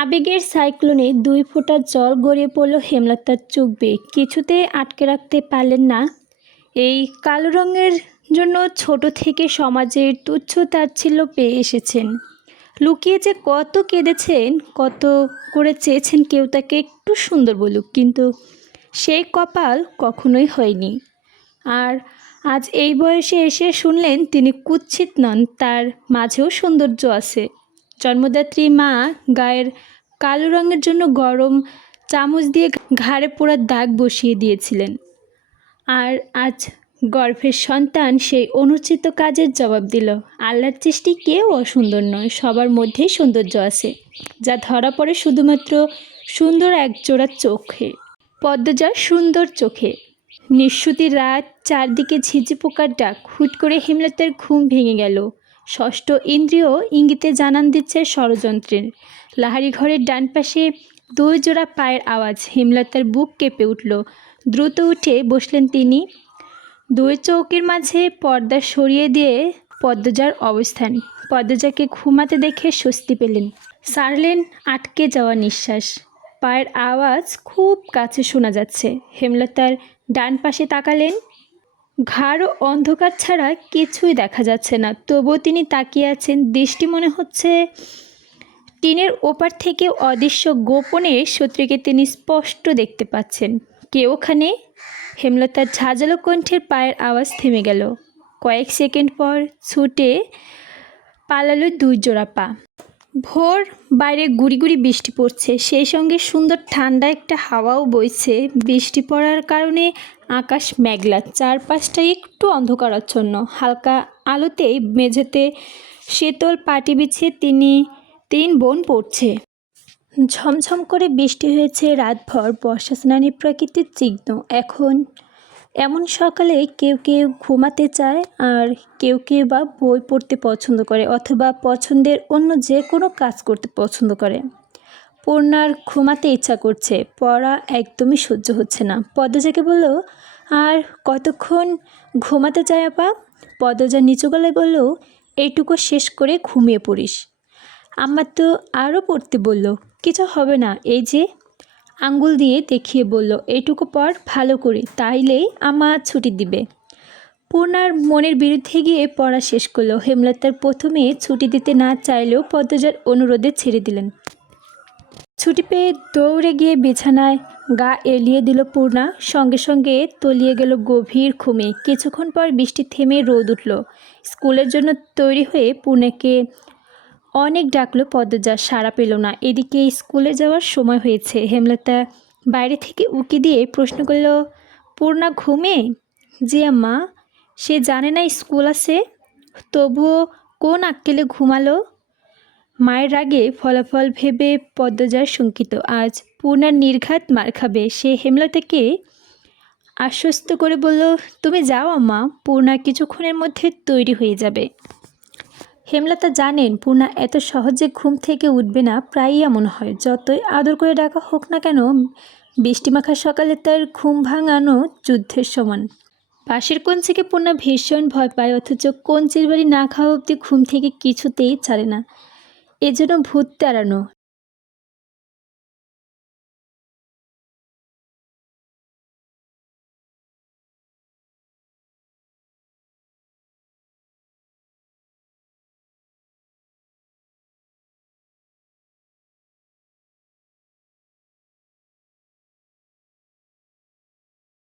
আবেগের সাইক্লোনে ২ ফোঁটা জল গড়িয়ে পড়ল হেমলতার চোখ বেয়ে। কিছুতেই আটকে রাখতে পারলেন না। এই কালো রঙের জন্য ছোট থেকে সমাজের তুচ্ছ-তাচ্ছিল্য পেয়ে এসেছেন। লুকিয়ে যে কত কেঁদেছেন, কত করে চেয়েছেন কেউ তাকে একটু সুন্দর বলুক, কিন্তু সেই কপাল কখনোই হয়নি। আর আজ এই বয়সে এসে শুনলেন তিনি কুৎসিত নন, তার মাঝেও সৌন্দর্য আছে। জন্মদাত্রী মা গায়ের কালো রঙের জন্য গরম চামচ দিয়ে ঘাড়ে পোড়া দাগ বসিয়ে দিয়েছিলেন। আর আজ গর্ভের সন্তান সেই অনুচিত কাজের জবাব দিল। আল্লাহর সৃষ্টি কেউ অসুন্দর নয়, সবার মধ্যেই সৌন্দর্য আছে, যা ধরা পড়ে শুধুমাত্র সুন্দর একজোড়া চোখে। পদ্মজার সুন্দর চোখে। নিঃশ্রুতি রাত, চারদিকে ঝিঁঝি পোকার ডাক। হুট করে হেমলতার ঘুম ভেঙে গেল। ষষ্ঠ ইন্দ্রিয় ইঙ্গিতে জানান দিচ্ছে ষড়যন্ত্রের। লাহারি ঘরের ডান পাশে ২ জোড়া পায়ের আওয়াজ। হেমলতার বুক কেঁপে উঠল। দ্রুত উঠে বসলেন তিনি। ২ চৌকির মাঝে পর্দা সরিয়ে দিয়ে পদ্মজার অবস্থান। পদ্মজাকে ঘুমাতে দেখে স্বস্তি পেলেন। ছাড়লেন আটকে যাওয়া নিঃশ্বাস। পায়ের আওয়াজ খুব কাছে শোনা যাচ্ছে। হেমলতার ডান পাশে তাকালেন। ঘাড় অন্ধকার ছাড়া কিছুই দেখা যাচ্ছে না, তবুও তিনি তাকিয়ে আছেন। দৃষ্টি মনে হচ্ছে টিনের ওপার থেকে অদৃশ্য গোপনে শত্রুকে তিনি স্পষ্ট দেখতে পাচ্ছেন। কে ওখানে? হেমলতার ঝাঁঝালো কণ্ঠের পায়ের আওয়াজ থেমে গেল। কয়েক সেকেন্ড পর ছুটে পালালো ২ জোড়া পা। ভোর, বাইরে গুড়ি গুড়ি বৃষ্টি পড়ছে, সেই সঙ্গে সুন্দর ঠান্ডা একটা হাওয়াও বইছে। বৃষ্টি পড়ার কারণে আকাশ মেঘলা, চারপাশটা একটু অন্ধকারাচ্ছন্ন। হালকা আলোতেই মেঝেতে শীতল পাটি বিছিয়ে ৩ বোন পড়ছে। ঝমঝম করে বৃষ্টি হয়েছে রাতভর, বর্ষা স্নানে প্রকৃতির চিহ্ন। এখন এমন সকালে কেউ কেউ ঘুমাতে চায়, আর কেউ কেউ বা বই পড়তে পছন্দ করে, অথবা পছন্দের অন্য যে কোনো কাজ করতে পছন্দ করে। পূর্ণার ঘুমাতে ইচ্ছা করছে, পড়া একদমই সহ্য হচ্ছে না। পদ্মজাকে বলল, আর কতক্ষণ ঘুমাতে চায় আপা? পদ্মজা নিচু গলায় বলল, এইটুকু শেষ করে ঘুমিয়ে পড়িস। আম্মা তো আরও পড়তে বলল। কিছু হবে না, এই যে আঙ্গুল দিয়ে দেখিয়ে বলল, এইটুকু পড় ভালো করে, তাইলেই আম্মা ছুটি দিবে। পূর্ণার মনের বিরুদ্ধে গিয়ে পড়া শেষ করলো। হেমলতার প্রথমে ছুটি দিতে না চাইলেও পদ্মজার অনুরোধে ছেড়ে দিলেন। ছুটি পেয়ে দৌড়ে গিয়ে বিছানায় গা এলিয়ে দিল পূর্ণা। সঙ্গে সঙ্গে তলিয়ে গেল গভীর ঘুমে। কিছুক্ষণ পর বৃষ্টি থেমে রোদ উঠল। স্কুলের জন্য তৈরি হয়ে পূর্ণাকে অনেক ডাকলো পদ্মজা, সাড়া পেল না। এদিকে স্কুলে যাওয়ার সময় হয়েছে। হেমলতা বাইরে থেকে উকি দিয়ে প্রশ্ন করল, পূর্ণা ঘুমে? জি আম্মা। সে জানে না স্কুল আছে, তবুও কোন আক্কেলে ঘুমালো? মায়ের রাগে ফলাফল ভেবে পদ্মজার শঙ্কিত। আজ পূর্ণার নির্ঘাত মার খাবে। সে হেমলতাকে আশ্বস্ত করে বলল, তুমি যাও আম্মা, পূর্ণা কিছুক্ষণের মধ্যে তৈরি হয়ে যাবে। হেমলতা জানেন পূর্ণা এত সহজে ঘুম থেকে উঠবে না, প্রায়ই এমন হয়। যতই আদর করে ডাকা হোক না কেন, বৃষ্টিমাখা সকালে তার ঘুম ভাঙানো যুদ্ধের সমান। পাশের কঞ্চিকে পূর্ণা ভীষণ ভয় পায়, অথচ কঞ্চির বাড়ি না খাওয়া অবধি ঘুম থেকে কিছুতেই ছাড়ে না। এজন্য ভূত তাড়ানো